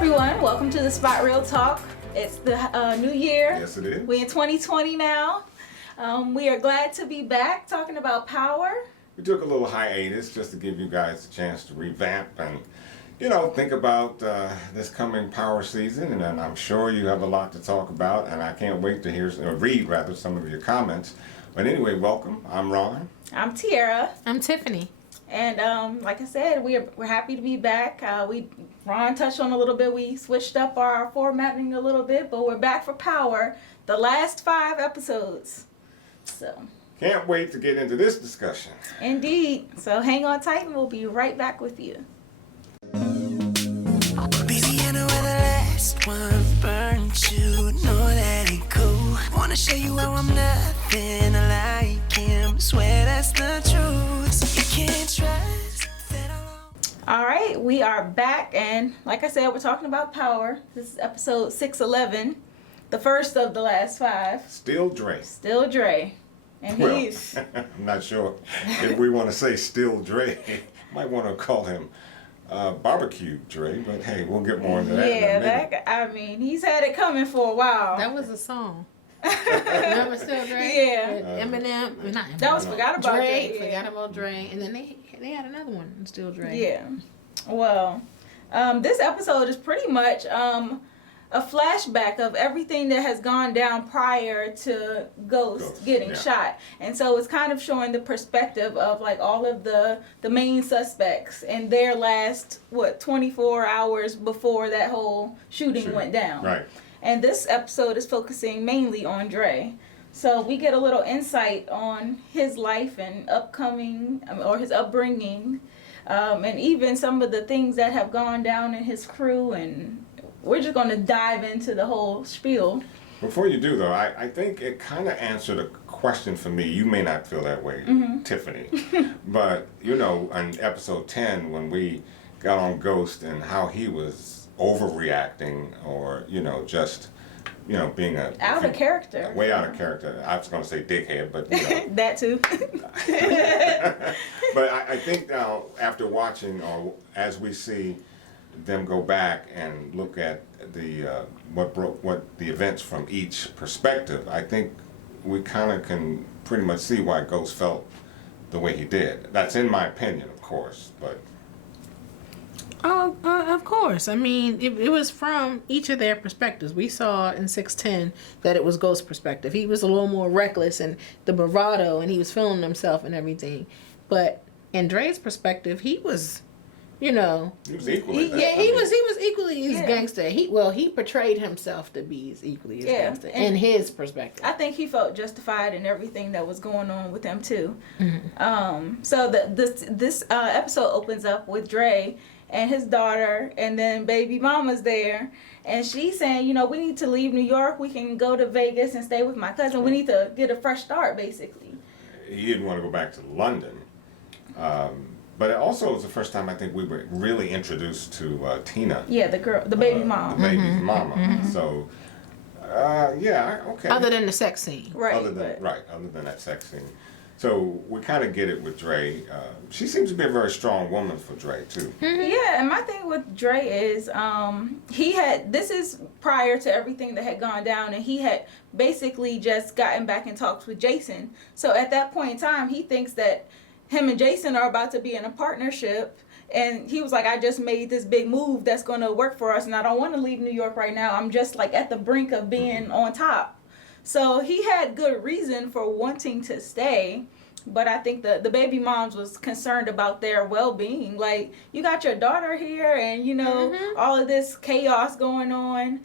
everyone, welcome to the Spot Real Talk. It's the new year. Yes, it is. We're in 2020 now. We are glad to be back talking about power. We took a little hiatus just to give you guys a chance to revamp and, think about this coming power season. And I'm sure you have a lot to talk about, and I can't wait to read some of your comments. But anyway, welcome. I'm Ron. I'm Tiara. I'm Tiffany. And like I said, we're happy to be back. Ron touched on a little bit. We switched up our formatting a little bit, but we're back for power. The last 5 episodes. So Can't wait to get into this discussion. indeed. So hang on tight, and we'll be right back with you. Baby, I know where the last one burned you. Know that ain't cool. Wanna show you how I'm nothing like him. Swear that's the truth. You can't trust that I won't. All right, we are back, and like I said, we're talking about power. This is episode 611, the first of the last 5. Still Dre. Still Dre, and Well, he's I'm not sure if we want to say Still Dre. Might want to call him Barbecue Dre, but hey, we'll get more into that in a minute. he's had it coming for a while. That was a song. Remember Still Dre? Yeah. With Eminem. Not Eminem. That was Forgot About Dre. Dre, yeah. Forgot About Dre. And then they had another one, Still Dre. Yeah. Well, this episode is pretty much a flashback of everything that has gone down prior to Ghost getting shot. And so it's kind of showing the perspective of like all of the main suspects and their last, 24 hours before that whole shooting went down. Right. And this episode is focusing mainly on Dre. So we get a little insight on his life and or his upbringing, and even some of the things that have gone down in his crew, and we're just going to dive into the whole spiel. Before you do, though, I think it kind of answered a question for me. You may not feel that way, Tiffany. But, on episode 10, when we got on Ghost and how he was overreacting or, just, being Out of character. Way out of character. I was going to say dickhead, but, That too. But I think now, after watching, or as we see them go back and look at the what the events from each perspective, I think we kind of can pretty much see why Ghost felt the way he did. That's in my opinion, of course, but. Of course. I mean, it was from each of their perspectives. We saw in 610 that it was Ghost's perspective. He was a little more reckless and the bravado, and he was feeling himself and everything. But in Dre's perspective, he was, He was equally. he was equally as gangster. He portrayed himself to be as equally as gangster in his perspective. I think he felt justified in everything that was going on with him too. So this episode opens up with Dre and his daughter, and then baby mama's there, and she's saying, we need to leave New York. We can go to Vegas and stay with my cousin. We need to get a fresh start, basically. He didn't want to go back to London. But it also was the first time I think we were really introduced to Tina. Yeah, the baby mom. The baby's mama. So, okay. Other than the sex scene. Right. Other than that sex scene. So we kind of get it with Dre. She seems to be a very strong woman for Dre too. Yeah, and my thing with Dre is this is prior to everything that had gone down, and he had basically just gotten back in talks with Jason. So at that point in time, he thinks that him and Jason are about to be in a partnership, and he was like, I just made this big move that's going to work for us, and I don't want to leave New York right now. I'm just like at the brink of being on top. So he had good reason for wanting to stay, but I think the baby moms was concerned about their well-being. Like, you got your daughter here, and all of this chaos going on.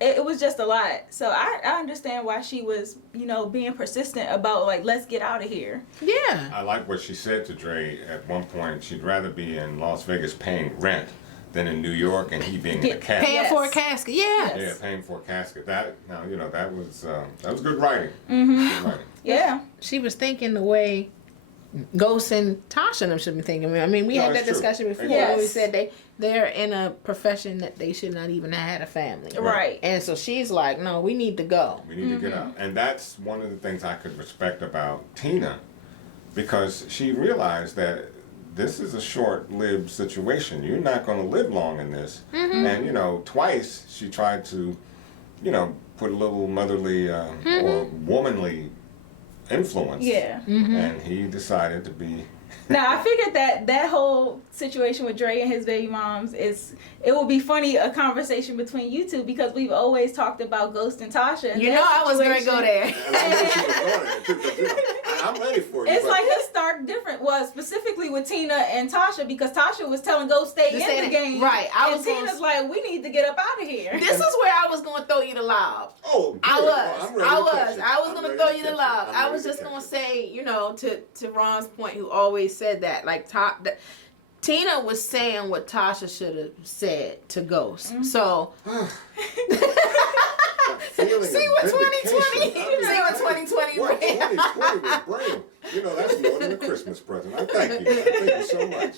It was just a lot. So I understand why she was, being persistent about, like, let's get out of here. Yeah. I like what she said to Dre at one point. She'd rather be in Las Vegas paying rent than in New York, and he being in a casket. Paying for a casket, yeah. Yeah, paying for a casket. That was good writing. Mm-hmm. Good writing. Yeah. She was thinking the way Ghost and Tasha and them should be thinking. I mean, we had that discussion before where we said they're in a profession that they should not even have had a family. Right. And so she's like, no, we need to go. We need to get out. And that's one of the things I could respect about Tina, because she realized that this is a short-lived situation. You're not going to live long in this. And, you know, twice she tried to, you know, put a little motherly or womanly influence. Yeah. And he decided to be... Now, I figured that whole situation with Dre and his baby moms it will be funny, a conversation between you two, because we've always talked about Ghost and Tasha. And You know I was going to go there. And I know she was going there, too, 'cause, you know, I'm ready for you. It's but- like a stark difference. Well, specifically with Tina and Tasha, because Tasha was telling Ghost stay in the game. Right. And Tina's like, we need to get up out of here. This is where I was going to throw you the lob. Oh, good. I I'm was ready to catch it. going I'm to ready throw to you the catch it. lob. I'm I ready was to just catch going to it. say, you know, to Ron's point, who always said that, like, Tina was saying what Tasha should have said to Ghost. So, see what 2020, see what 2020 What brings. 2020 will bring. You know, that's more than a Christmas present. I thank you. Thank you so much.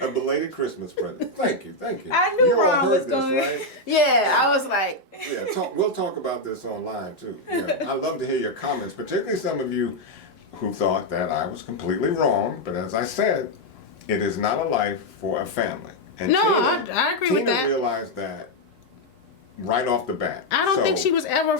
A belated Christmas present. Thank you. I knew You all Ron heard was this, going. right? Yeah, I was like, Yeah, we'll talk about this online too. Yeah. I love to hear your comments, particularly some of you who thought that I was completely wrong. But as I said, it is not a life for a family. And no, Tina, I agree with that. Tina realized that right off the bat. I don't think So- she was ever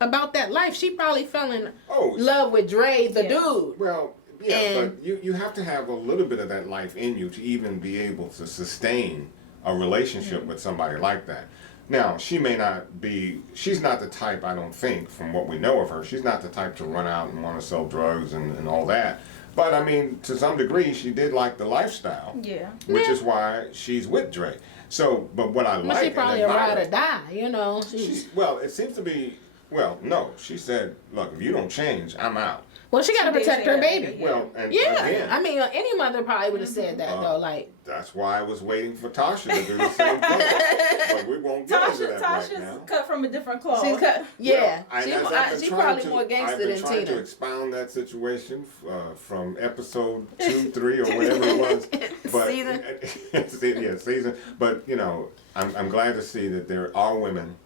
about that life. She probably fell in Oh, love with Dre, the Yeah. dude. well, yeah, And- but you have to have a little bit of that life in you to even be able to sustain a relationship with somebody like that. Now, she may not be, she's not the type, I don't think, from what we know of her, she's not the type to run out and want to sell drugs and all that. But I mean, to some degree, she did like the lifestyle, Yeah. which is why she's with Dre. So, but what I But like she and probably a admire- ride or die, you know. well, it seems to be, well, no, she said, look, if you don't change, I'm out. Well, she got to She did protect say her that, baby. yeah. Well, and Yeah, again, I mean, any mother probably would have said that though. Like, that's why I was waiting for Tasha to do the same thing. But we won't get into that right Tasha's now. cut from a different cloth. she's cut. Yeah, Well, she, and as I've been she trying probably to- more gangster I've been than trying to Tina. expound that situation from episode 2, 3, or whatever it was. But, Season. Season. But, you know, I'm glad to see that there are women,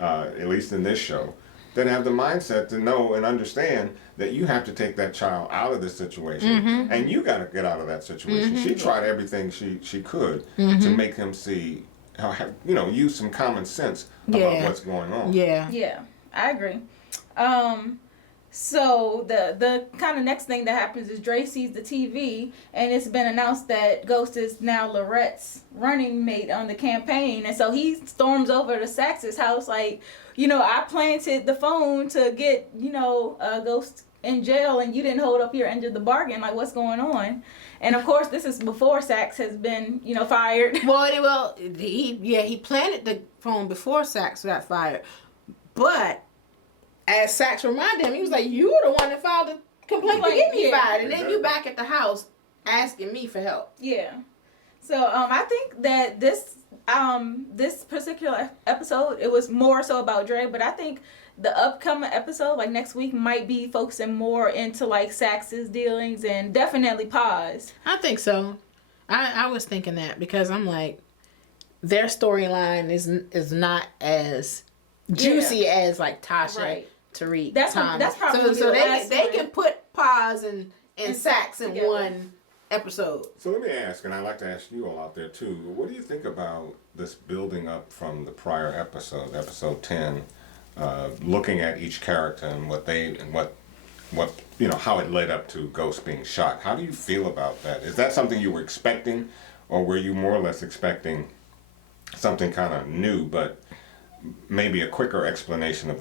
at least in this show, that have the mindset to know and understand that you have to take that child out of this situation, and you got to get out of that situation. She tried everything she could to make him see, use some common sense about Yeah. what's going on. Yeah. Yeah, I agree. So the kind of next thing that happens is Dre sees the TV, and it's been announced that Ghost is now Lorette's running mate on the campaign, and so he storms over to Saxe's house like, I planted the phone to get, Ghost in jail, and you didn't hold up your end of the bargain. Like, what's going on? And of course, this is before Saxe has been, fired. Well, he planted the phone before Saxe got fired, but as Saxe reminded him, he was like, "You were the one that filed the complaint to get me Yeah. fired, and then you back at the house asking me for help." Yeah. So I think that this particular episode, it was more so about Dre, but I think the upcoming episode, like next week, might be focusing more into like Saxe's dealings and definitely Paz. I think so. I was thinking that because I'm like, their storyline is not as juicy as like Tasha, Right. Tariq, That's Tommy. probably so the they last they one. can put Paz and Saxe in together. one episode. So let me ask, and I'd like to ask you all out there too, what do you think about this building up from the prior episode, episode 10, looking at each character and what how it led up to Ghost being shot? How do you feel about that? Is that something you were expecting, or were you more or less expecting something kind of new, but maybe a quicker explanation of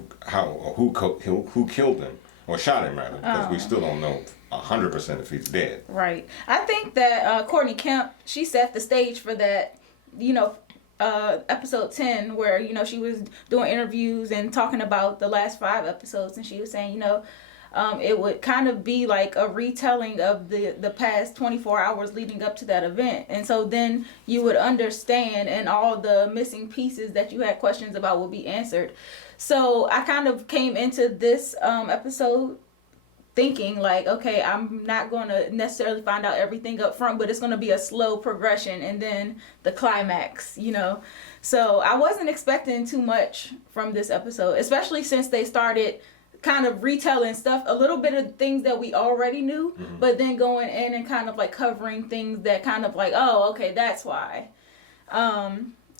who killed him, or shot him rather, because we still don't know 100% if he's dead. Right. I think that Courtney Kemp, she set the stage for that, episode 10, where, she was doing interviews and talking about the last 5 episodes, and she was saying, it would kind of be like a retelling of the past 24 hours leading up to that event. And so then you would understand, and all the missing pieces that you had questions about will be answered. So I kind of came into this episode thinking like, okay, I'm not going to necessarily find out everything up front, but it's going to be a slow progression and then the climax, So I wasn't expecting too much from this episode, especially since they started kind of retelling stuff, a little bit of things that we already knew, but then going in and kind of like covering things that kind of like, oh, okay, that's why.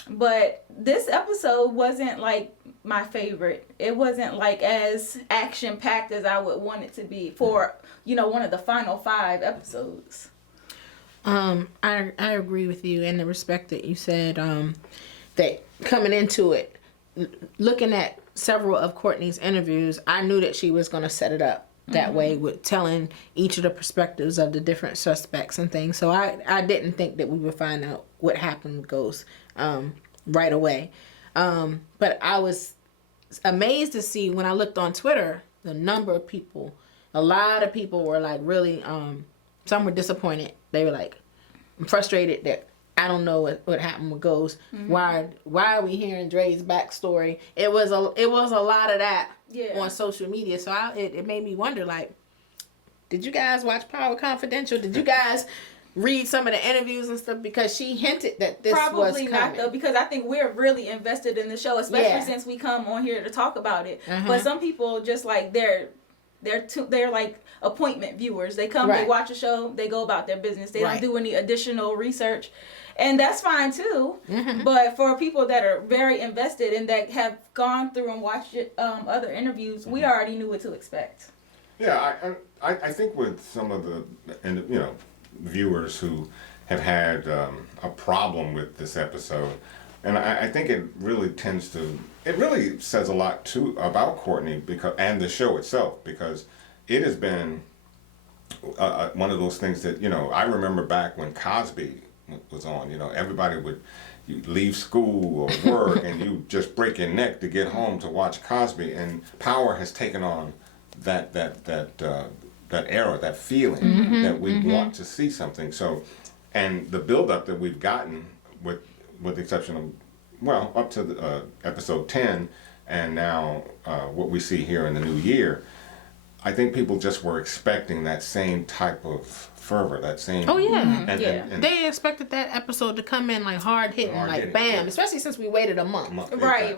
But this episode wasn't like my favorite. It wasn't like as action packed as I would want it to be for, one of the final 5 episodes. I agree with you in the respect that you said, that coming into it, looking at several of Courtney's interviews, I knew that she was going to set it up that way with telling each of the perspectives of the different suspects and things. So I didn't think that we would find out what happened with Ghost right away. But I was amazed to see when I looked on Twitter, the number of people, a lot of people were like really, some were disappointed. They were like, I'm frustrated that I don't know what happened with Ghost. Why are we hearing Dre's backstory? It was a lot of that on social media. So it made me wonder, like, did you guys watch Power Confidential? Did you guys read some of the interviews and stuff? Because she hinted that this was coming. Probably not, though, because I think we're really invested in the show, especially since we come on here to talk about it. But some people just like they're like appointment viewers. They come, they watch a show, they go about their business. They don't do any additional research. And that's fine too. But for people that are very invested and that have gone through and watched other interviews, we already knew what to expect. Yeah, I think with some of the viewers who have had a problem with this episode, and I think it really says a lot too about Courtney and the show itself, because it has been one of those things that I remember back when Cosby was on. Everybody would leave school or work and you just break your neck to get home to watch Cosby, and Power has taken on that era, that feeling that we want to see something. So, and the build-up that we've gotten with the exception of, up to episode 10, and now what we see here in the new year, I think people just were expecting that same type of fervor, that same... Oh, yeah. And they expected that episode to come in like hard-hitting, like bam, especially since we waited a month. Right.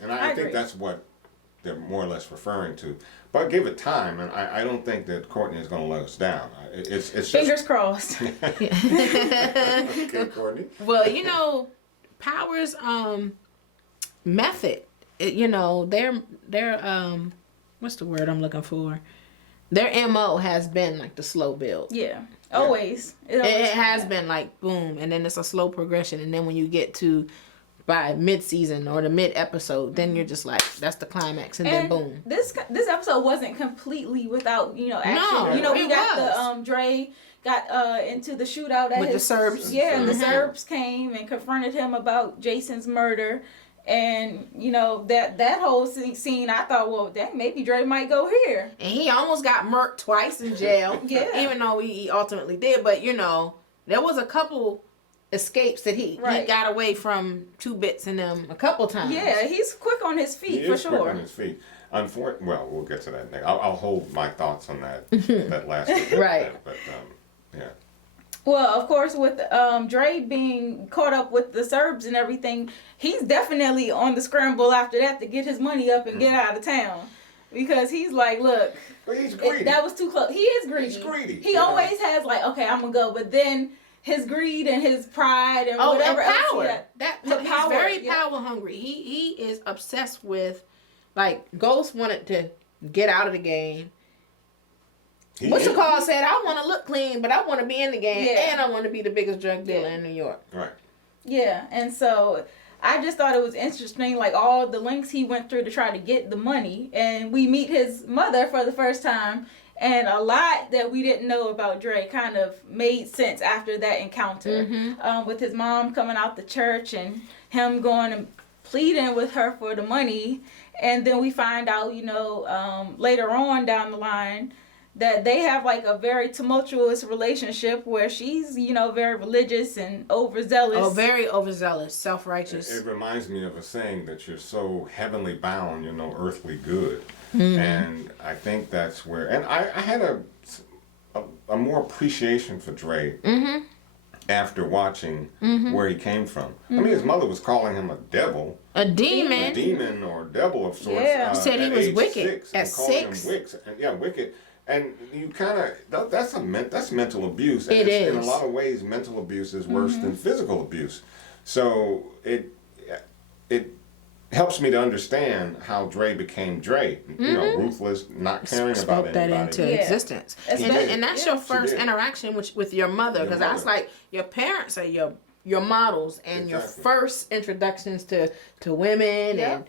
And I think that's what they're more or less referring to. But give it time, and I don't think that Courtney is going to let us down. It's just... Fingers crossed. Okay, Courtney. Well, Power's method, their what's the word I'm looking for? Their MO has been like the slow build. Yeah. Always. It has been like boom, and then it's a slow progression, and then when you get to by mid-season or the mid-episode, then you're just like, that's the climax, and then boom. This episode wasn't completely without, action. No, we got Dre got into the shootout with the Serbs. Yeah, and the Serbs came and confronted him about Jason's murder. And, that whole scene, I thought, well, dang, maybe Dre might go here. And he almost got murked twice in jail. Yeah. Even though he ultimately did. But, there was a couple escapes that he got away from 2 Bits in them a couple times. Yeah, he's quick on his feet, for sure. Quick on his feet. Well, we'll get to that next. I'll hold my thoughts on that last bit. Right. But, yeah. Well, of course, with Dre being caught up with the Serbs and everything, he's definitely on the scramble after that to get his money up and get out of town. Because he's like, look, he's greedy. That was too close. He is greedy. He's greedy. He always has like, okay, I'm going to go. But then his greed and his pride and whatever and power. else. He's very power hungry. He is obsessed with, like, Ghost wanted to get out of the game. What's the call said, I want to look clean, but I want to be in the game, and I want to be the biggest drug dealer in New York. Right. Yeah, and so I just thought it was interesting, like all the lengths he went through to try to get the money, and we meet his mother for the first time, and a lot that we didn't know about Dre kind of made sense after that encounter, with his mom coming out the church and him going and pleading with her for the money, and then we find out, later on down the line, that they have like a very tumultuous relationship where she's, very religious and overzealous. Oh, very overzealous, self-righteous. It reminds me of a saying that you're so heavenly bound, you're no earthly good. And I think that's where, and I had a more appreciation for Dre after watching where he came from. I mean, his mother was calling him a devil. A demon. A demon or devil of sorts. Yeah. Said he at was age wicked 6, at and calling 6. him wicked. And you kind of, that's mental abuse. And It In a is. lot of ways, mental abuse is worse than physical abuse. So it helps me to understand how Dre became Dre. You know, ruthless, not caring about Spoke that anybody. into Yeah. existence. He And, did. and that's Yeah. your first did. interaction with your mother, because that's mother. like your parents are your models and your Exactly. first introductions to women Yep. and,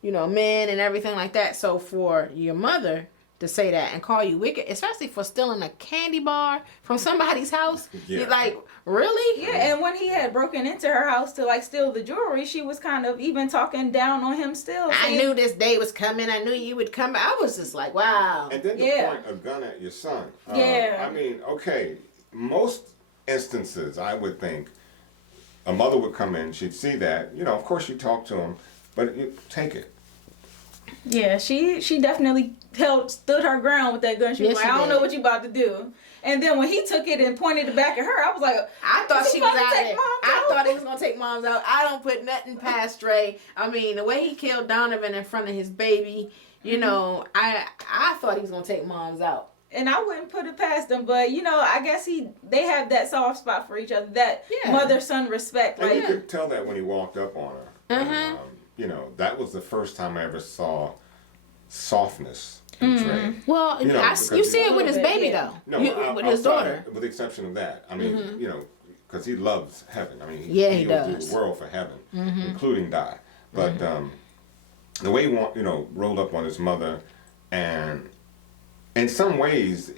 you know, men and everything like that. So for your mother to say that and call you wicked, especially for stealing a candy bar from somebody's house, Yeah. you're like, really? Yeah, and when he had broken into her house to like steal the jewelry, she was kind of even talking down on him still. I saying- knew this day was coming. I knew you would come. I was just like, wow. And then to Yeah. point a gun at your son. Yeah. I mean, okay, most instances, I would think, a mother would come in, she'd see that, you know, of course you talk to him, but you take it. Yeah, she definitely stood her ground with that gun. She was Yes, like, she I don't did. know what you about to do. And then when he took it and pointed it back at her, I was like, I thought Is she he was about to out take there. Mom's I out? thought he was gonna take Mom's out. I don't put nothing past Dre. I mean, the way he killed Donovan in front of his baby, you know, I thought he was gonna take Mom's out. and I wouldn't put it past him, but you know, I guess they have that soft spot for each other, that Yeah. mother-son respect. And Like, you could tell that when he walked up on her. And, you know, that was the first time I ever saw softness in Dre. Well, You know, you because see it with his Little bit, baby yeah. though. No, With his outside, daughter. with the exception of that. I mean, you know, because he loves heaven. I mean, Yeah, he he'll do does. the world for heaven, including die. But the way he, you know, rolled up on his mother, and in some ways,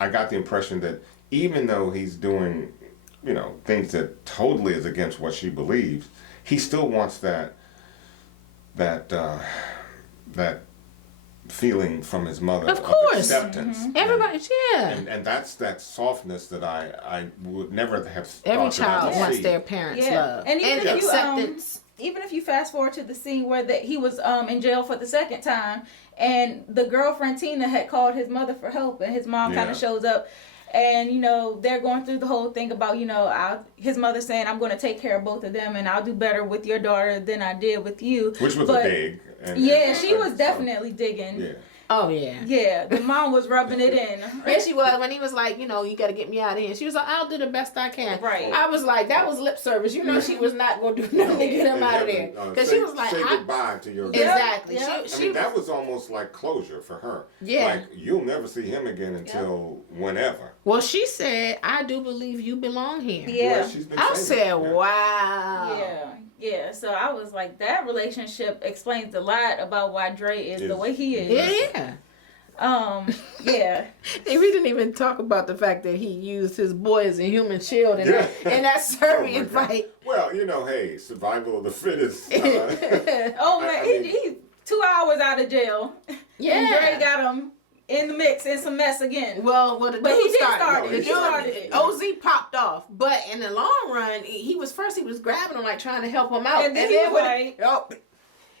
I got the impression that even though he's doing, you know, things that totally is against what she believes, he still wants that feeling from his mother Of course. acceptance. Everybody, yeah. And that's that softness that I would never have Every thought that I child would wants see. their parents' Yeah. love And even if you, acceptance. even if you fast forward to the scene where he was in jail for the second time, and the girlfriend Tina had called his mother for help, and his mom kind Yeah. of shows up, and you know they're going through the whole thing about, you know, his mother saying, I'm going to take care of both of them, and I'll do better with your daughter than I did with you. Which was But, a dig. Yeah, she was so- definitely digging. Yeah. Oh yeah. Yeah, the mom was rubbing it in. There she was when he was like, you know, you got to get me out of here. She was like, I'll do the best I can. Right. I was like, that was lip service. You know, she was not going to do nothing to get him And out of heaven, there. Because she was like, say I, goodbye to your exactly. Yeah. I mean, that was almost like closure for her. Yeah. Like, you'll never see him again until whenever. well, she said, I do believe you belong here. Yeah. Well, she's been I saying said, it. Yeah. wow. Yeah. So I was like, that relationship explains a lot about why Dre is the way he is. Yeah. Yeah. And we didn't even talk about the fact that he used his boy as a human shield in, Yeah. in that Serbian Oh my God. fight. Well, you know, hey, survival of the fittest. Oh man, I mean- he 2 hours out of jail. Yeah. And Dre got him in the mix in some mess again. Well, the But dude he did started. start it. The He dude, started it. OZ popped off, but in the long run, he was grabbing him, like trying to help him out, And then he was when like, oh,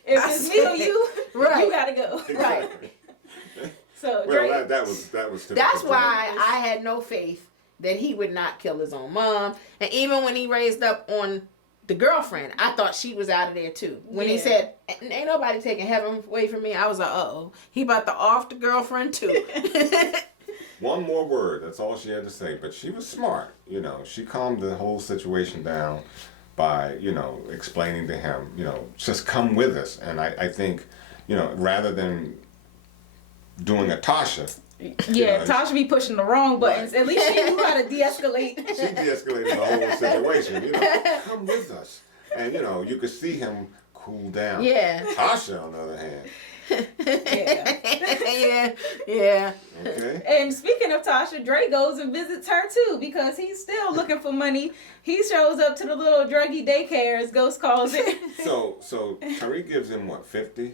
if I it's me or said- you, right. you gotta go. right. So Dre, Well, that was typical That's Dre. why I had no faith that he would not kill his own mom. And even when he raised up on the girlfriend, I thought she was out of there too. When he Yeah. said, "Ain't nobody taking heaven away from me," I was like, "Uh-oh, he about to off the girlfriend too." One more word, that's all she had to say. But she was smart, you know. She calmed the whole situation down by, you know, explaining to him, you know, just come with us. And I think, you know, rather than doing a Tasha, yeah, Tasha be pushing the wrong buttons. At least she knew how to de-escalate. she de-escalated the whole situation. You know, come with us. And, you know, you could see him cool down. Yeah. Tasha, on the other hand, Yeah. yeah. okay? And speaking of Tasha, Dre goes and visits her too because he's still looking for money. He shows up to the little druggy daycare, as Ghost calls it. So Tariq gives him, what, 50?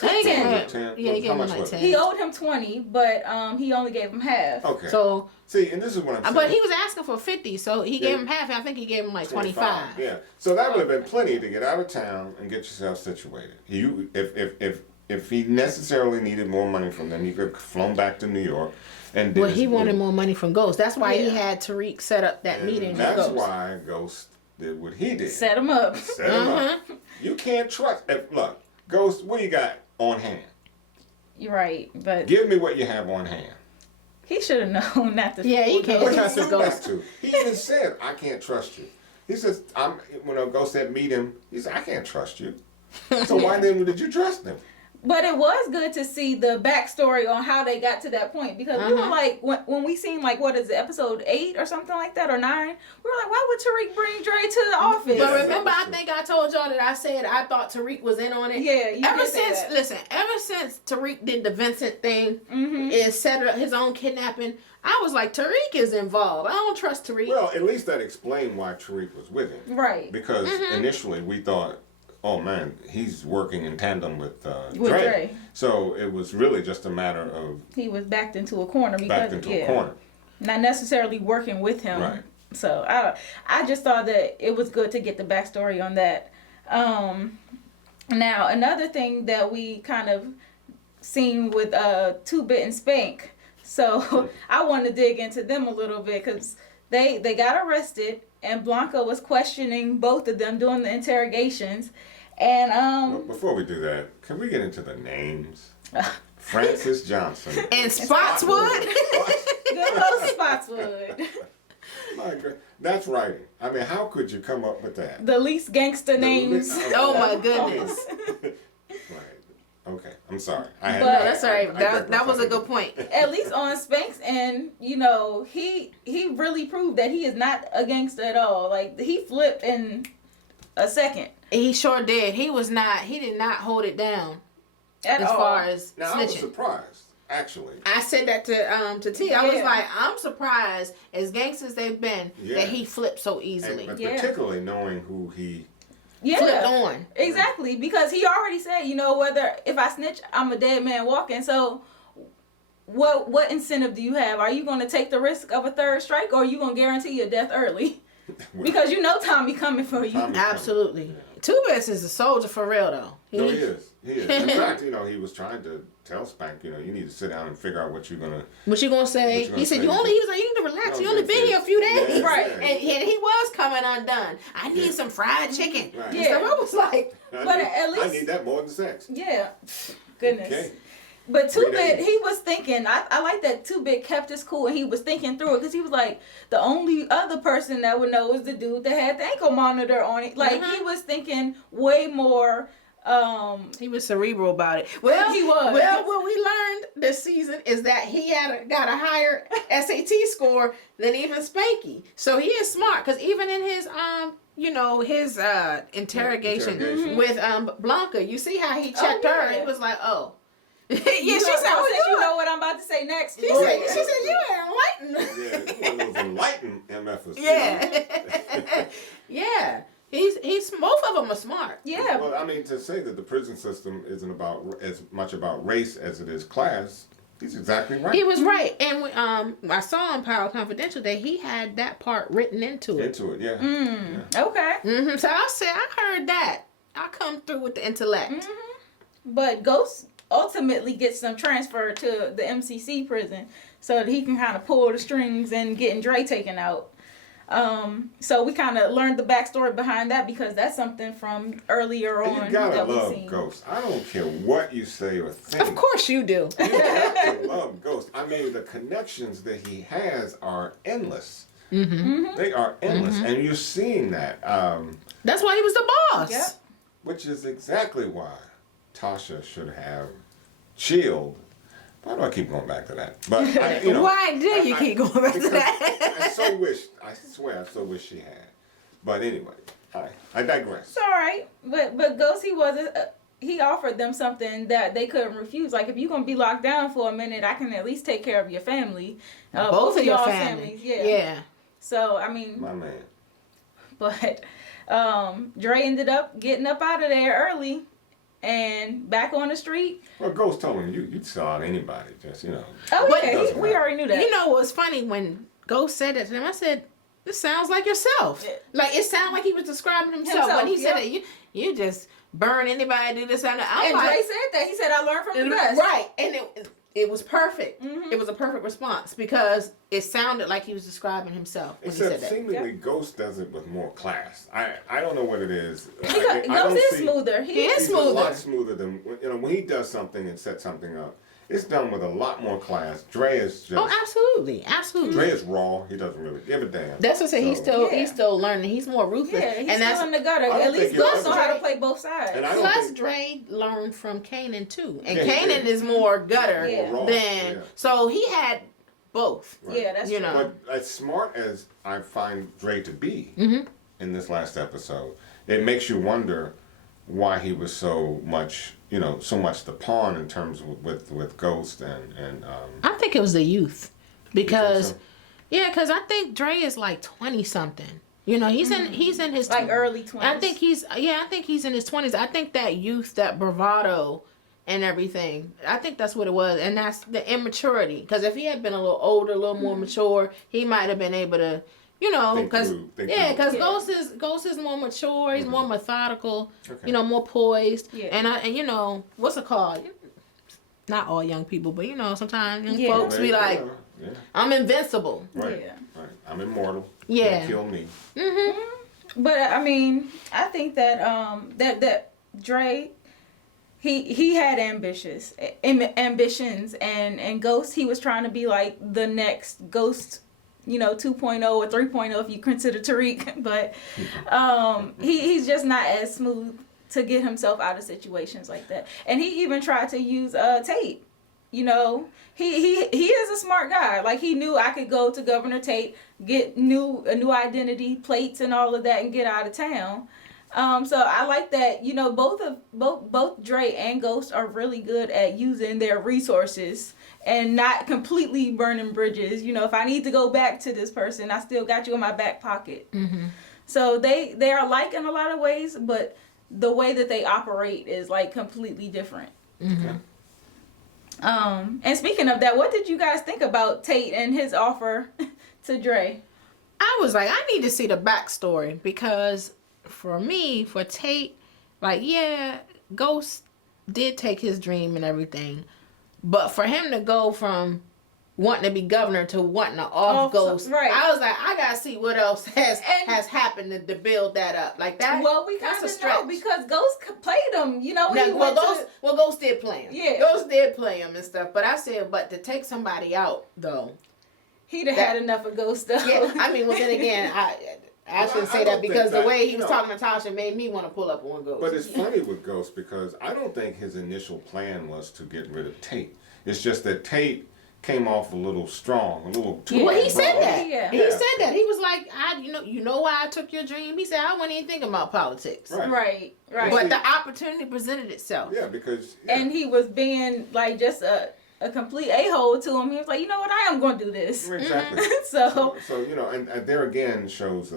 I gave him, Was it 10? yeah, he gave How him much like was it? 10. He owed him 20, but he only gave him half. Okay. So, See, and this is what I'm saying. but he was asking for 50, so he Yeah. gave him half. I think he gave him like 25. Yeah. So that would have been plenty to get out of town and get yourself situated. If if he necessarily needed more money from them, he could have flown back to New York and did Well, his he wanted movie. more money from Ghost. That's why he Yeah. had Tariq set up that And meeting with that's Ghost. why Ghost did what he did. Set him up. Set him up. You can't trust. Look, Ghost, what you got on hand? You're right, but Give me what you have on hand. he should have known not to. Yeah, he fool can't Ghost. trust his Knew not Ghost. to. He even said, "I can't trust you." He says, when a Ghost said meet him, he said, "I can't trust you." So why then did you trust him? But it was good to see the backstory on how they got to that point, because we were like, when we seen like, what is it, episode 8 or something like that, or 9, we were like, why would Tariq bring Dre to the office? But Yeah, remember, that I was think I told y'all that I said I thought Tariq was in on it. Yeah, you Ever did say since, that. listen, ever since Tariq did the Vincent thing Mm-hmm. and set up his own kidnapping, I was like, Tariq is involved. I don't trust Tariq. Well, at least that explained why Tariq was with him. Right. Because initially we thought, oh man, he's working in tandem with With Dre. Dre. So it was really just a matter of He was backed into a corner because backed into a corner. not necessarily working with him. Right. So I just thought that it was good to get the backstory on that. Now another thing that we kind of seen with 2-Bit and Spank. So I want to dig into them a little bit because they got arrested and Blanca was questioning both of them during the interrogations. And Well, before we do that, can we get into the names? Francis Johnson. and Spotswood? good old Spotswood, My God, that's writing. I mean, how could you come up with that? the least gangster names. Oh my goodness. Right. Okay, I'm sorry. I But- That's all right. I That was a digress. good point. At least on Spank's end, you know, he really proved that he is not a gangster at all. Like, he flipped in a second. He sure did. He did not hold it down At as all. far as Now, I was snitching. surprised, actually. I said that to T. I was Yeah. like, I'm surprised, as gangsters they've been, Yeah. that he flipped so easily. But Yeah. particularly knowing who he... Yeah. Flipped on. Exactly, because he already said, you know, whether if I snitch, I'm a dead man walking. So, what incentive do you have? Are you going to take the risk of a third strike, or are you going to guarantee your death early? Because you know Tommy coming for you. Tommy- Absolutely. Two-Bits is a soldier for real, though. No, he is. He is. In fact, you know, he was trying to tell Spank, you know, you need to sit down and figure out what you're going to... What you gonna say? What you gonna He said, say? he was like, you need to relax. No, You only that's been it. here a few days. Yeah, Right. yeah. And he was coming undone. I need some fried chicken. Right. Yeah. So I was like, I But need- at least- I need that more than sex. Yeah. Goodness. Okay. But 3 2-Bit, days. he was thinking, I like that 2-Bit kept his cool and he was thinking through it because he was like, the only other person that would know is the dude that had the ankle monitor on it. Like, he was thinking way more, he was cerebral about it. Well, He was. Well, what we learned this season is that he got a higher SAT score than even Spanky. So he is smart because even in his his interrogation Interrogation. with Blanca, you see how he checked her. yeah. He was like, oh. Yeah, you she know, said, "Oh, since you know what I'm about to say next. She said, you enlightened. Yeah, one of those enlightened MFers. Yeah. Yeah. He's both of them are smart. Yeah. Well, I mean, to say that the prison system isn't about as much about race as it is class, he's exactly right. He was right. And I saw in Power Confidential that he had that part written into it. Into it, yeah. Okay. So I heard that. I come through with the intellect. But Ghost ultimately gets them transferred to the MCC prison so that he can kind of pull the strings and getting Dre taken out. So we kind of learned the backstory behind that because that's something from earlier And on you gotta that we've love seen. Ghost. I don't care what you say or think. Of course you do. You got to love Ghost. I mean, the connections that he has are endless. They are endless, and you're seeing that, That's why he was the boss. Yep. which is exactly why Tasha should have chilled. Why do I keep going back to that? But Why do you keep going back to because that? I so wish. I swear, I so wish she had. But anyway, I digress. It's all right, but Ghost, he wasn't. He offered them something that they couldn't refuse. Like, if you're gonna be locked down for a minute, I can at least take care of your family. Both of your y'all's families. Yeah. So I mean, My man. but Dre ended up getting up out of there early and back on the street. Well, Ghost told him you'd sell out anybody. Just Oh But yeah, it doesn't we matter. already knew that. You know what's funny when Ghost said that to him? I said, "This sounds like yourself." Yeah. Like it sounded like he was describing himself when he said yeah. that. You just burn anybody, do this and that. I'm And like, Dre said that. He said, I learned from the best. right, and it was perfect. It was a perfect response because it sounded like he was describing himself when Except he said that. seemingly Ghost does it with more class. I don't know what it is. Because Ghost is smoother. He is He's smoother. a lot smoother than when he does something and sets something up. It's done with a lot more class. Dre is just. Oh, absolutely, absolutely. Dre is raw. He doesn't really give a damn. That's what I say. So- He's still learning. He's more ruthless. Yeah, he's and still in the gutter. I don't At least think you'll Ghost know ever- how to play both sides. And I don't Plus, think, Dre learned from Kanan too, and Yeah, he Kanan did. is more gutter Yeah. More raw, than yeah. so he had both. Right. Yeah, that's You true. know. But as smart as I find Dre to be Mm-hmm. in this last episode, it makes you wonder why he was so much, so much the pawn in terms of with Ghost and I think it was the youth, because so? because I think Dre is like 20 something. He's in his Like early 20s. I think he's in his 20s. I think that youth, that bravado, and everything. I think that's what it was, and that's the immaturity. Because if he had been a little older, a little more mature, he might have been able to, because think through. because Yeah. Ghost is more mature. He's more methodical. Okay. More poised. Yeah. And what's it called? Not all young people, but sometimes young Yeah. folks be like, Yeah. I'm invincible. Right. Yeah. Right. I'm immortal. Yeah. Can't kill me. But I mean, I think that that Dre, he had ambitions, and Ghost, he was trying to be like the next Ghost, 2.0 or 3.0 if you consider Tariq, but he's just not as smooth to get himself out of situations like that. And he even tried to use Tate. He is a smart guy. Like, he knew I could go to Governor Tate, get a new identity, plates and all of that, and get out of town. So I like that, both Dre and Ghost are really good at using their resources and not completely burning bridges. If I need to go back to this person, I still got you in my back pocket. Mm-hmm. So they are alike in a lot of ways, but the way that they operate is like completely different. Mm-hmm. And speaking of that, what did you guys think about Tate and his offer to Dre? I was like, I need to see the backstory, because for Tate, Ghost did take his dream and everything, but for him to go from wanting to be governor to wanting to off Ghost, right. I was like, I gotta see what else has happened to build that up like that. Well, we kind of know because Ghost played him. Ghost did play him. Yeah. Ghost did play him and stuff. But I said, to take somebody out though, he'd have had enough of Ghost though. yeah. I mean, well, then again, I shouldn't say that, because the way he was talking to Tasha made me want to pull up on Ghost. But it's funny with Ghost, because I don't think his initial plan was to get rid of Tate. It's just that Tate came off a little strong, a little too. Well, he broad. said that. Yeah. He said that. He was like, you know why I took your dream? He said, I wasn't even thinking about politics. Right. Right. But the opportunity presented itself. Yeah, because. And he was being like just a complete a-hole to him. He was like, you know what, I am going to do this. Exactly. So and there again shows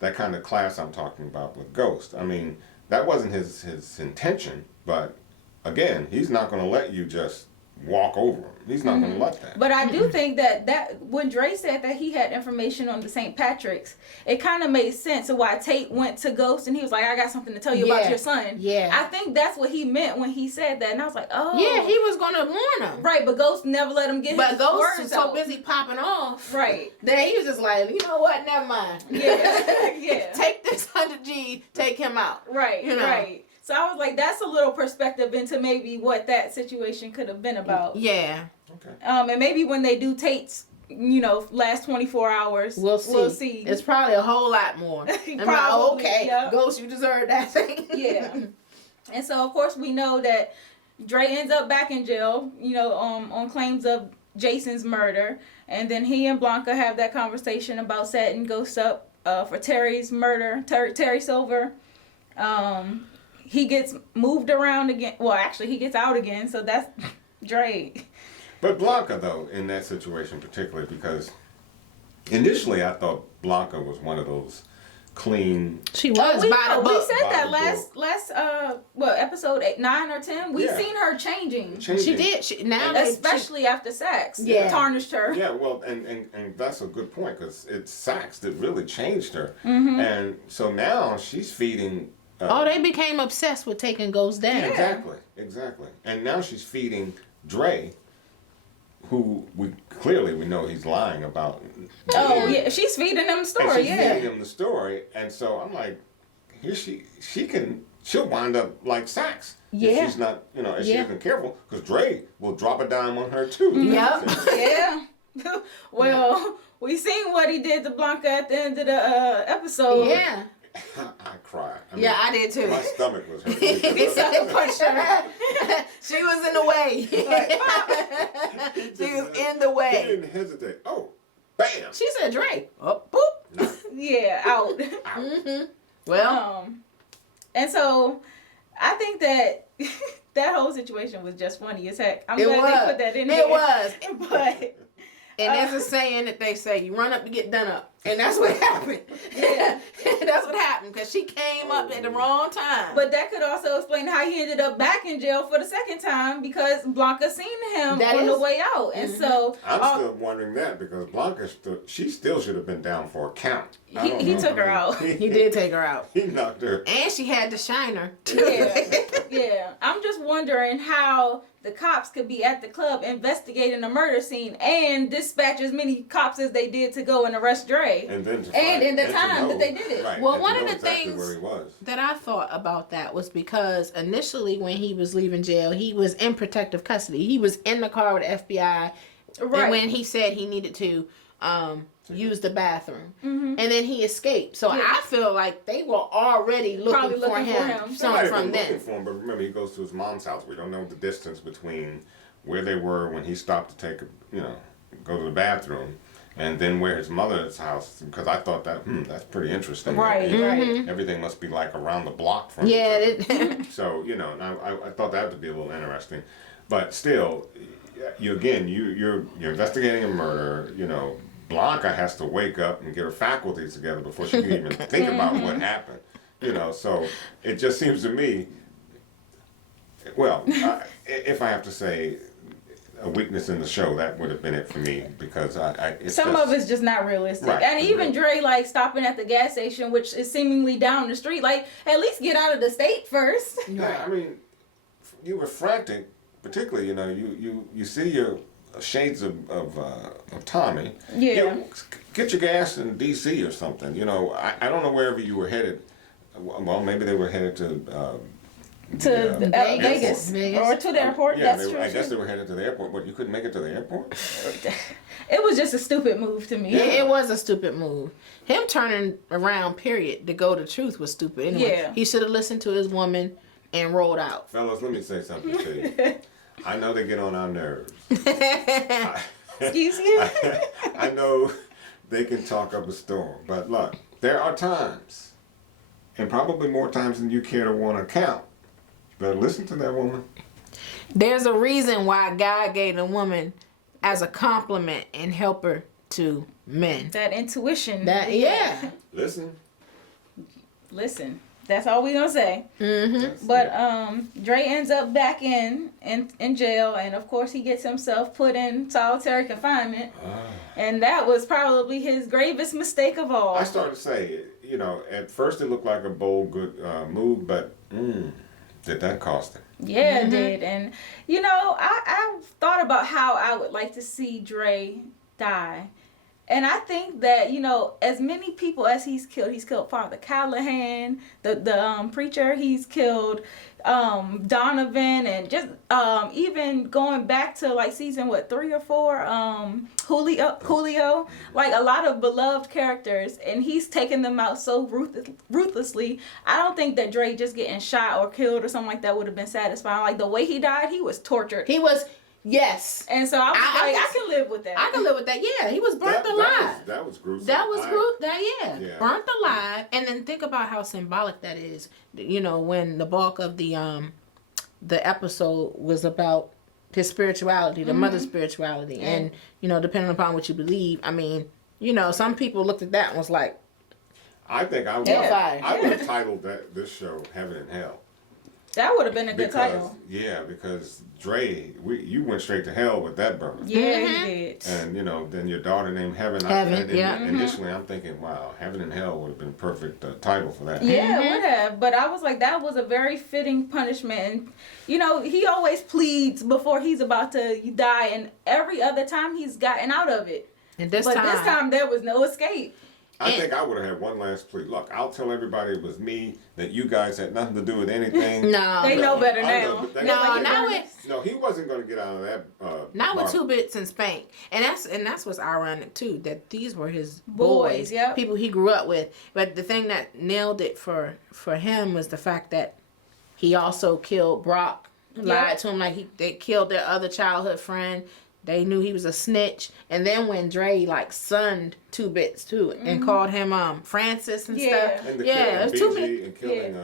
that kind of class I'm talking about with Ghost. I mean, that wasn't his intention, but again, he's not going to let you just walk over him. He's not going to let that. But I do think that when Dre said that he had information on the St. Patrick's, it kind of made sense of why Tate went to Ghost and he was like, I got something to tell you about your son. Yeah. I think that's what he meant when he said that. And I was like, oh. Yeah, he was going to warn him. Right, but Ghost never let him get But his Ghost words was so out. busy popping off. Right. That he was just like, you know what, never mind. Yeah. Yeah. Take this 100G, take him out. Right, right. So I was like, that's a little perspective into maybe what that situation could have been about. Yeah. Okay. And maybe when they do Tate's, last 24 hours, We'll see. It's probably a whole lot more. I'm like, oh, okay, yeah. Ghost, you deserve that thing. Yeah. And so, of course, we know that Dre ends up back in jail, on claims of Jason's murder. And then he and Blanca have that conversation about setting Ghost up for Terry's murder, Terry Silver. He gets moved around again. Well, actually, he gets out again, so that's Dre. But Blanca, though, in that situation particularly, because initially I thought Blanca was one of those clean. She was we by the book. said By that the last episode 9 or 10. We've seen her changing. She did. Especially after Saxe. Yeah. Tarnished her. Yeah, well, and that's a good point, because it's Saxe that really changed her. Mm-hmm. And so now she's feeding They became obsessed with taking ghosts down. Exactly. And now she's feeding Dre, who we know he's lying about. Oh yeah, she's feeding him the story. And she's feeding him the story, and so I'm like, here she'll wind up like Saxe. If she's not, if she isn't careful, because Dre will drop a dime on her too. Yep. Yeah. Well, we seen what he did to Blanca at the end of the episode. Yeah. I cried. I did too. My stomach was hurting. She was in the way. She was in the He way. didn't hesitate. Oh, bam. She said, "Drake." Oh, boop. No. Yeah, out. Mm-hmm. Well, and so I think that that whole situation was just funny as heck. I'm glad they put that in there. It was. But there's a saying that they say, you run up to get done up. And that's what happened. Yeah. That's what happened, because she came up at the wrong time. But that could also explain how he ended up back in jail for the second time, because Blanca seen him on the way out. And so I'm still wondering that, because Blanca she still should have been down for a count. He took her out. He did take her out. He knocked her. And she had the shiner. Yeah. I'm just wondering how the cops could be at the club investigating a murder scene and dispatch as many cops as they did to go and arrest Dre. And then in the time that they did it. Right, well, and one to of know the exactly things where he was. that I thought about that was because initially when he was leaving jail, he was in protective custody. He was in the car with the FBI. Right. And when he said he needed to use the bathroom. Mm-hmm. And then he escaped. So I feel like they were already looking for him. Somebody from been then. looking for him, but remember, he goes to his mom's house. We don't know the distance between where they were when he stopped to go to the bathroom, and then where his mother's house, because I thought that's pretty interesting. Right, right. Everything must be like around the block from each other. Yeah. So, and I thought that would be a little interesting. But still, you're investigating a murder, Blanca has to wake up and get her faculties together before she can even think about what happened. So it just seems to me, well, if I have to say a weakness in the show, that would have been it for me, because some of it's just not realistic. Right, and even Dre, like, stopping at the gas station, which is seemingly down the street, like, at least get out of the state first. Yeah, I mean, you were frantic, particularly, you see your shades of Tommy. Yeah. Get your gas in D.C. or something. I don't know wherever you were headed. Well, maybe they were headed to Vegas. Or to the airport. Yeah, That's true. I guess they were headed to the airport, but you couldn't make it to the airport? It was just a stupid move to me. It was a stupid move. Him turning around, period, to go to truth was stupid. Anyway, Yeah. he should have listened to his woman and rolled out. Fellas, let me say something to you. I know they get on our nerves. Excuse me? I know they can talk up a storm, but look, there are times, and probably more times than you care to want to count. You better listen to that woman. There's a reason why God gave the woman as a compliment and helper to men. That intuition. Yeah. Listen. That's all we gonna say. Mm-hmm. But Dre ends up back in jail, and of course he gets himself put in solitary confinement, and that was probably his gravest mistake of all. I started to say, at first it looked like a bold, good move, but did that cost him? Yeah, it did. And I thought about how I would like to see Dre die. And I think that, as many people as he's killed Father Callahan, the preacher, he's killed Donovan, and just even going back to like season 3 or 4, Julio, like a lot of beloved characters, and he's taken them out so ruthlessly. I don't think that Dre just getting shot or killed or something like that would have been satisfying. Like the way he died, he was tortured. He was. Yes. And so I can live with that. I can live with that. Yeah, he was burnt alive. That was gruesome. That was gruesome. Yeah. Burnt alive. And then think about how symbolic that is. When the bulk of the episode was about his spirituality, the mother's spirituality, and depending upon what you believe. I mean, some people looked at that and was like, I think I would have titled this show "Heaven and Hell." That would have been a good title. Yeah, because Dre, you went straight to hell with that burn. Yeah, he did. And then your daughter named Heaven. Initially, I'm thinking, wow, Heaven and Hell would have been a perfect title for that. Yeah, it would have. But I was like, that was a very fitting punishment. And, he always pleads before he's about to die, and every other time he's gotten out of it. And this this time there was no escape. I think I would have had one last plea. Look, I'll tell everybody it was me, that you guys had nothing to do with anything. They know better now. No, he wasn't going to get out of that. Not with 2 Bits and Spank. And that's what's ironic, too, that these were his boys. Yep. People he grew up with. But the thing that nailed it for him was the fact that he also killed Brock. Lied to him like they killed their other childhood friend. They knew he was a snitch. And then when Dre, sunned 2 Bits, too, and called him Francis and stuff. And it was too many. And killing,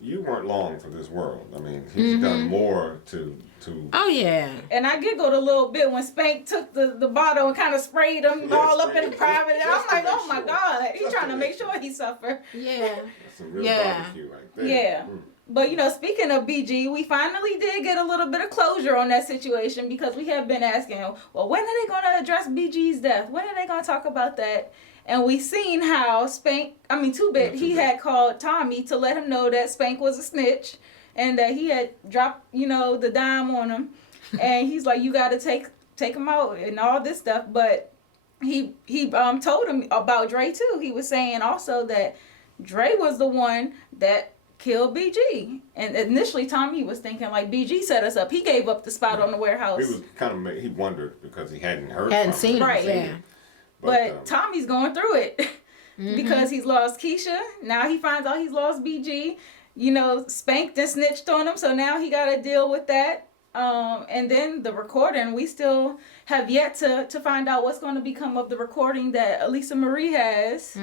you weren't long for this world. I mean, he's done more to... Oh, yeah. And I giggled a little bit when Spank took the bottle and kind of sprayed him all up in the private. And I'm like, oh, my God. He's trying to make sure he suffer. Yeah. That's some real barbecue right there. Yeah. But, speaking of BG, we finally did get a little bit of closure on that situation because we have been asking, well, when are they going to address BG's death? When are they going to talk about that? And we seen how 2 Bit, he had called Tommy to let him know that Spank was a snitch and that he had dropped, the dime on him. And he's like, you got to take him out and all this stuff. But he told him about Dre, too. He was saying also that Dre was the one that killed BG. And initially Tommy was thinking BG set us up. He gave up the spot on the warehouse. He was he wondered because he hadn't seen him. Right. Yeah. But Tommy's going through it because he's lost Keisha. Now he finds out he's lost BG. Spanked and snitched on him. So now he got to deal with that. And then the recording, we still have yet to find out what's going to become of the recording that Elisa Marie has.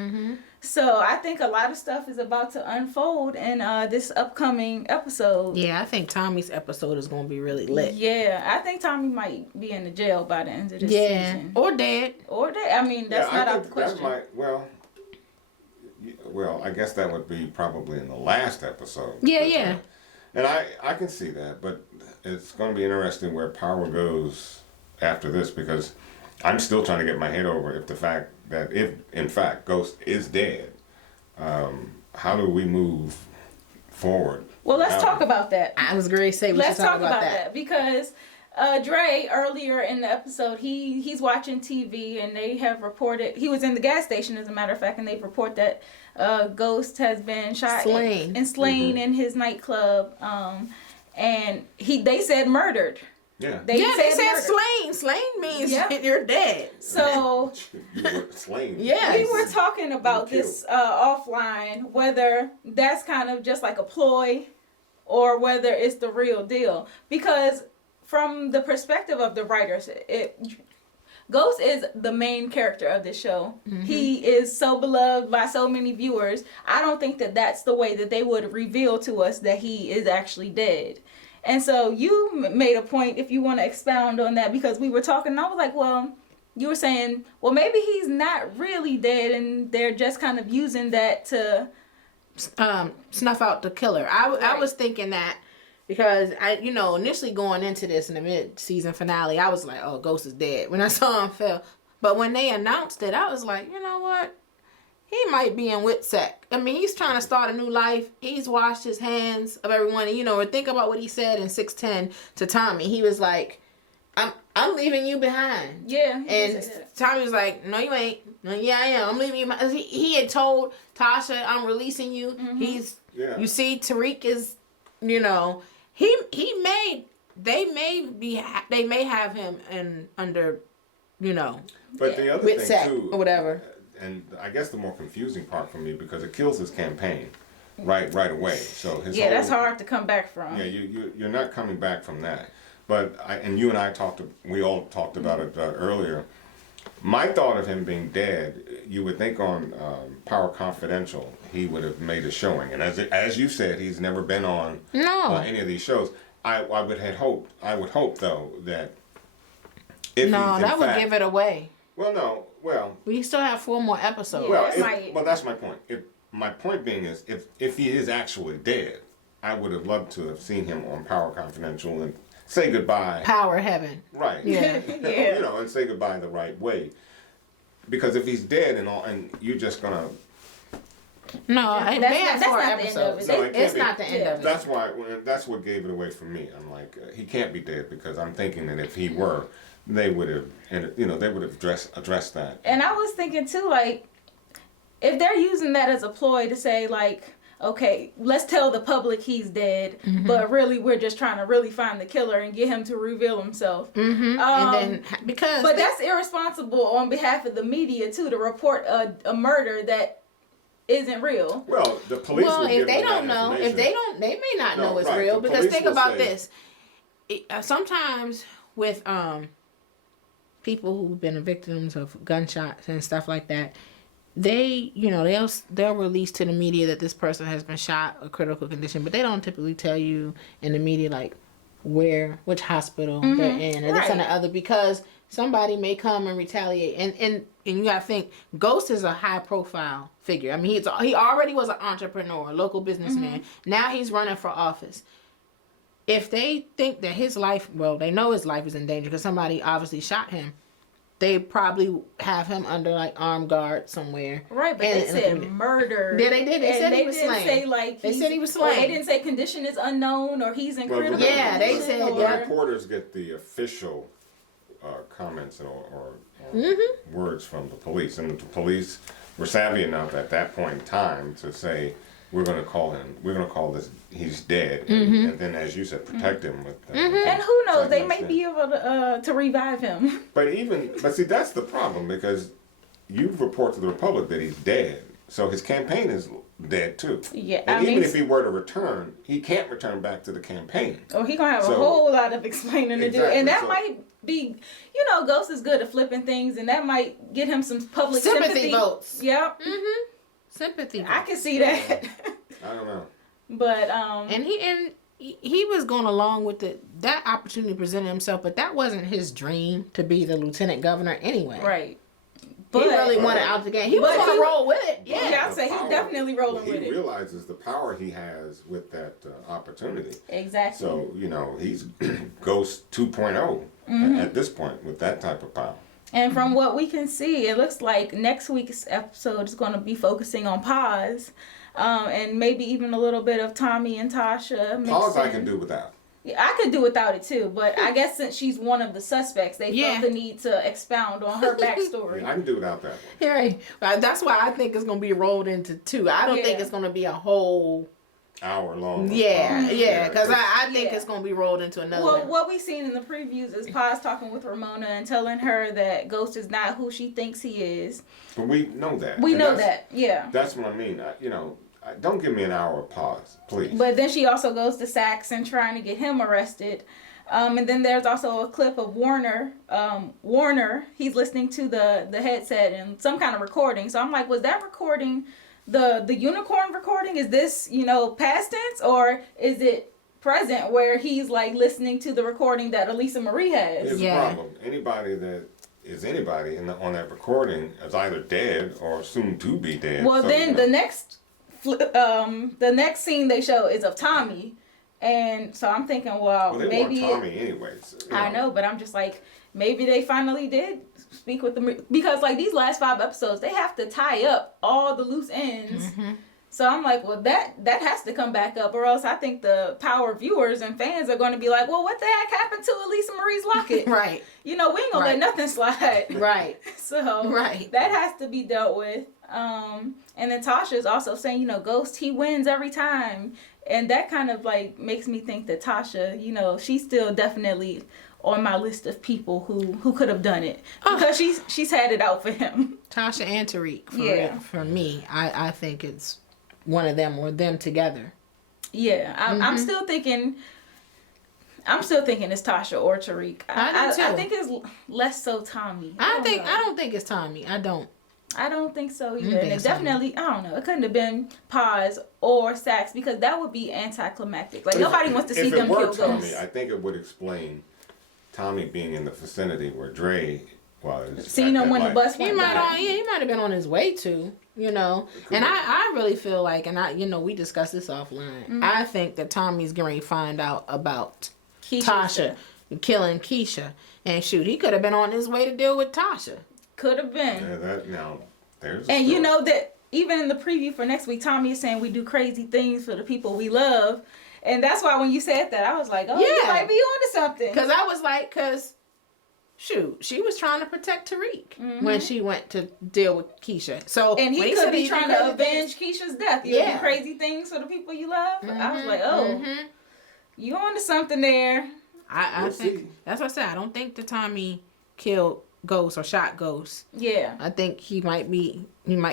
So I think a lot of stuff is about to unfold in this upcoming episode. Yeah, I think Tommy's episode is going to be really lit. Yeah, I think Tommy might be in the jail by the end of this season. Or dead. I mean, that's not out the question. Well, I guess that would be probably in the last episode. Yeah. And I can see that, but it's going to be interesting where Power goes after this because I'm still trying to get my head over if in fact Ghost is dead, how do we move forward? Well, let's talk about that. I was going to say let's talk about that because Dre earlier in the episode he's watching TV and they have reported he was in the gas station as a matter of fact and they report that Ghost has been shot and slain in his nightclub and they said murdered. Yeah. They said slain. Slain means you're dead. So you were slain. Yeah. We were talking about this offline, whether that's kind of just like a ploy or whether it's the real deal. Because from the perspective of the writers, Ghost is the main character of the show. He is so beloved by so many viewers. I don't think that that's the way that they would reveal to us that he is actually dead. And so you made a point, if you want to expound on that, because we were talking, and I was like, well, you were saying, well, maybe he's not really dead, and they're just kind of using that to snuff out the killer. I was thinking that because initially going into this in the mid-season finale, I was like, oh, Ghost is dead when I saw him fell. But when they announced it, I was like, you know what? He might be in Witsec. I mean, he's trying to start a new life. He's washed his hands of everyone. And, think about what he said in 610 to Tommy. He was like, I'm leaving you behind. Yeah. And Tommy was like, no, you ain't. No, yeah, I am. I'm leaving you behind. He had told Tasha, I'm releasing you. You see, Tariq is, they may have him under, But the other Witsec thing, too. Or whatever. And I guess the more confusing part for me, because it kills his campaign right away. So that's hard to come back from. Yeah, you're not coming back from that. But you and I we all talked about it earlier. My thought of him being dead, you would think on Power Confidential, he would have made a showing. And as you said, he's never been on any of these shows. I would hope though that if that would give it away. Well, no. Well, we still have 4 more episodes. Well, that's my point. my point being is, if he is actually dead, I would have loved to have seen him on Power Confidential and say goodbye. Power heaven. Right. Yeah. Yeah. You know, and say goodbye the right way. Because if he's dead and you're just gonna. No, it may have that's 4 not the end of episodes. it. No, it can't It's be. not the end of it. That's what gave it away for me. I'm like, he can't be dead, because I'm thinking that if he were, they would have, they would have addressed that. And I was thinking too, like, if they're using that as a ploy to say, like, okay, let's tell the public he's dead, but really we're just trying to really find the killer and get him to reveal himself. And then because But that's irresponsible on behalf of the media too, to report a murder that isn't real. Well, the police. well, would if give they them don't that know, if information. they may not No, know it's right, real. the Because police think will about say- this. Sometimes with people who've been victims of gunshots and stuff like that, they'll release to the media that this person has been shot, a critical condition, but they don't typically tell you in the media like which hospital they're in, or this and the other, because somebody may come and retaliate. And you gotta think, Ghost is a high profile figure. I mean, he already was an entrepreneur, a local businessman. Now he's running for office. If they think that his life, well, they know his life is in danger because somebody obviously shot him, they probably have him under like armed guard somewhere. Right, but they said murder. Yeah, they did. They said he was didn't slain. say like They said he was or slain. They didn't say condition is unknown or he's in Well, critical Yeah, they condition. said, or, The reporters get the official comments or words from the police, and the police were savvy enough at that point in time to say, we're going to call this, he's dead, and then, as you said, protect him with. And who knows? They may second be able to revive him. But see, that's the problem, because you report to the Republic that he's dead, so his campaign is dead too. Yeah, and I even mean, if he were to return, he can't return back to the campaign. or he gonna have So- a whole lot of explaining to do, Exactly, and that so- might be, Ghost is good at flipping things, and that might get him some public Sympathy votes. Yep, Sympathy. I can see that. I don't know. But And he was going along with that opportunity presented himself, but that wasn't his dream to be the lieutenant governor anyway. right. He really wanted out the game. He was But going he- to roll with it. Yeah, Yeah. I'd say he's definitely rolling with He it. realizes the power he has with that opportunity. Exactly. So, he's Ghost 2.0 at this point with that type of power. And from what we can see, it looks like next week's episode is going to be focusing on Paz, and maybe even a little bit of Tommy and Tasha. mixed Pause I in. can do without. Yeah, I could do without it too, but I guess since she's one of the suspects, they felt the need to expound on her backstory. I can do without that one. Yeah, right. That's why I think it's going to be rolled into 2. I don't think Yeah. it's going to be a whole. Hour long. Yeah, because I think Yeah. it's going to be rolled into another. Well, what we've seen in the previews is Paz talking with Ramona and telling her that Ghost is not who she thinks he is. But we know that. We And know that's- that, yeah. That's what I mean. Don't give me an hour of pause, please. But then she also goes to Saxe and trying to get him arrested. And then there's also a clip of Warner. Warner, he's listening to the headset and some kind of recording. So I'm like, was that recording the unicorn recording? Is this, past tense, or is it present where he's like listening to the recording that Elisa Marie has? Here's Yeah. the problem. Anybody that is anybody on that recording is either dead or soon to be dead. Well, So, then the next scene they show is of Tommy. And so I'm thinking, well, they maybe want Tommy anyways. I know, but I'm just like, maybe they finally did speak with them, because like these last 5 episodes, they have to tie up all the loose ends. So I'm like, well, that has to come back up, or else I think the Power viewers and fans are going to be like, well, what the heck happened to Elisa Marie's locket? Right. We ain't gonna let nothing slide. Right. So Right. that has to be dealt with. And then Tasha's also saying, Ghost, he wins every time. And that kind of like makes me think that Tasha, she's still definitely on my list of people who could have done it, because she's had it out for him. Tasha and Tariq. Yeah. For me, I think it's one of them or them together. Yeah, I'm still thinking it's Tasha or Tariq. I do too. I think it's less so Tommy. I don't know. don't think it's Tommy. I don't. I don't think so either. think And it it's Tommy. definitely, I don't know, it couldn't have been Paz or Saxe, because that would be anticlimactic. Like, nobody wants to see them kill If it were Tommy, Ghost. I think it would explain Tommy being in the vicinity where Dre was. Seen him when the bus He went might by. he might have been on his way to. you know. And I really feel like, and we discussed this offline. I think that Tommy's going to find out about Tasha killing Keisha. And shoot, he could have been on his way to deal with Tasha. Could have been. Yeah, there's and you know that even in the preview for next week, Tommy is saying we do crazy things for the people we love. And that's why when you said that, I was like, oh, you might be onto something. Because I was like, shoot, she was trying to protect Tariq when she went to deal with Keisha. So and he could be trying to avenge Keisha's death. You do crazy things for the people you love. I was like, oh, you onto something there. I think that's what I said. I don't think that Tommy killed Ghost or shot Ghost. Yeah. I think he might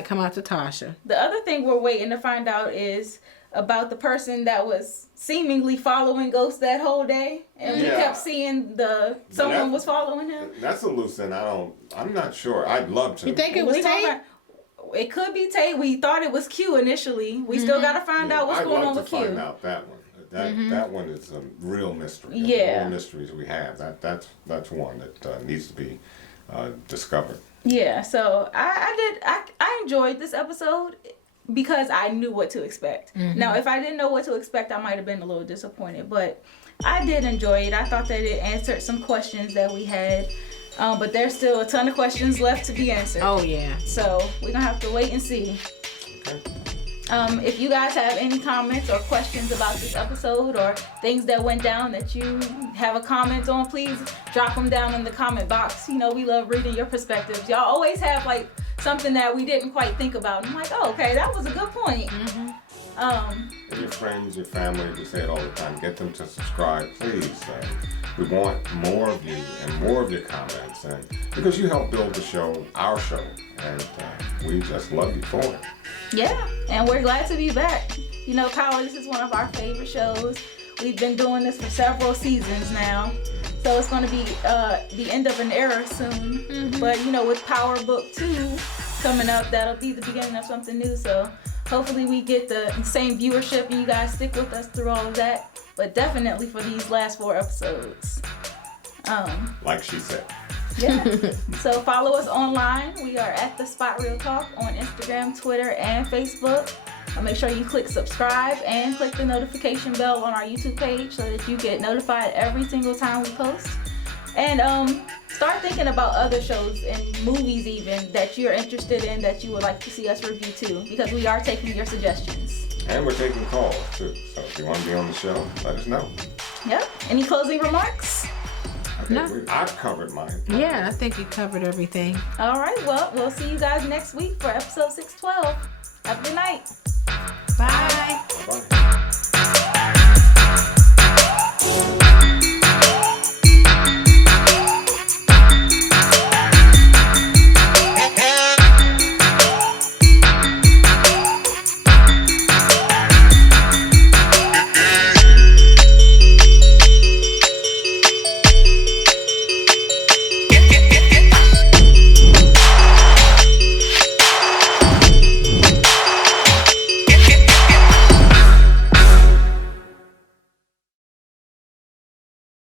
come out to Tasha. The other thing we're waiting to find out is about the person that was seemingly following Ghost that whole day, and we kept seeing someone was following him. That's a loose end. I'm not sure. I'd love to. You think it was Tate? It could be Tate. We thought it was Q initially. We still got to find out what's going on with Q. I'd love to find out that one. That one is a real mystery. Yeah. All mysteries we have. That's one that needs to be discovered. Yeah. So I enjoyed this episode because I knew what to expect. Now, if I didn't know what to expect, I might have been a little disappointed. But I did enjoy it. I thought that it answered some questions that we had. But there's still a ton of questions left to be answered. Oh, yeah. So we're going to have to wait and see. Okay. If you guys have any comments or questions about this episode or things that went down that you have a comment on, please drop them down in the comment box. We love reading your perspectives. Y'all always have like something that we didn't quite think about. And I'm like, oh, okay, that was a good point. And your friends, your family, we say it all the time, get them to subscribe, please. We want more of you and more of your comments, and because you help build the show, our show, and we just love you for it. Yeah, and we're glad to be back. Power, this is one of our favorite shows. We've been doing this for several seasons now. So it's going to be the end of an era soon. But, with Power Book 2 coming up, that'll be the beginning of something new. So hopefully we get the same viewership and you guys stick with us through all of that. But definitely for these last 4 episodes. Like she said. Yeah. So follow us online. We are at The Spot Real Talk on Instagram, Twitter, and Facebook. Make sure you click subscribe and click the notification bell on our YouTube page so that you get notified every single time we post. And start thinking about other shows and movies even that you're interested in that you would like to see us review too, because we are taking your suggestions. And we're taking calls too. So if you want to be on the show, let us know. Yep. Any closing remarks? I've covered mine. Yeah, I think you covered everything. All right. Well, we'll see you guys next week for episode 612. Have a good night.